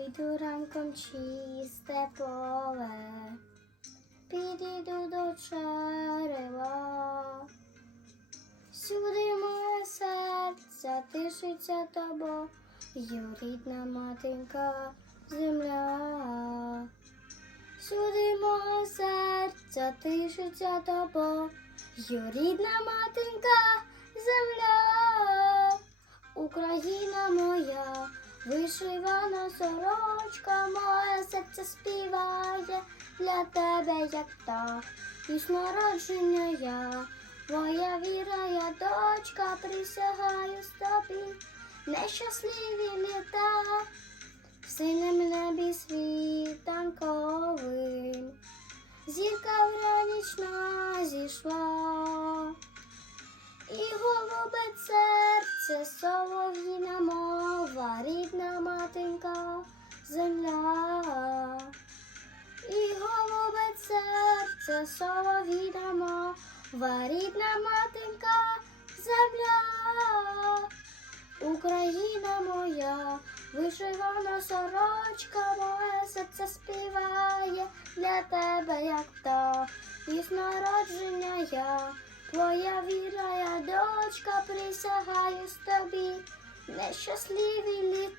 Вийду ранком чисте поле, підійду до черева. Сюди моє серце тишиться тобою, рідна матінка земля. Сюди моє серце тишиться тобою, рідна матінка земля. Україна вишивана сорочка, моє серце співає для тебе, як птах, із народження я, твоя віра, я дочка, присягаю тобі, нещасливі літа, в синім небі світанковим, зірка вранічна зійшла. І голубе серце, солов'їна мова, матінка, земля. І голубе серце, солов'їна мова, рідна матінка, земля. Україна моя, вишивана сорочка, моє серце співає для тебе, як птах, із народження я. Твоя віра, я дочка, присягаю тобі, нещасливі літа.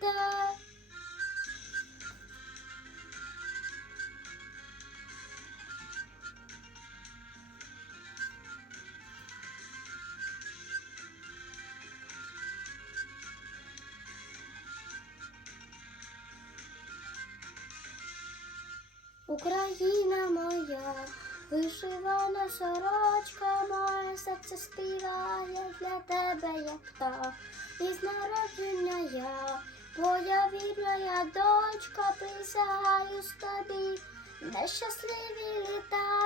Україна моя, вишивана сорочка, моє серце співає для тебе, як та Із народження я, твоя вірна я дочка, присягаю тобі, нещасливі літа.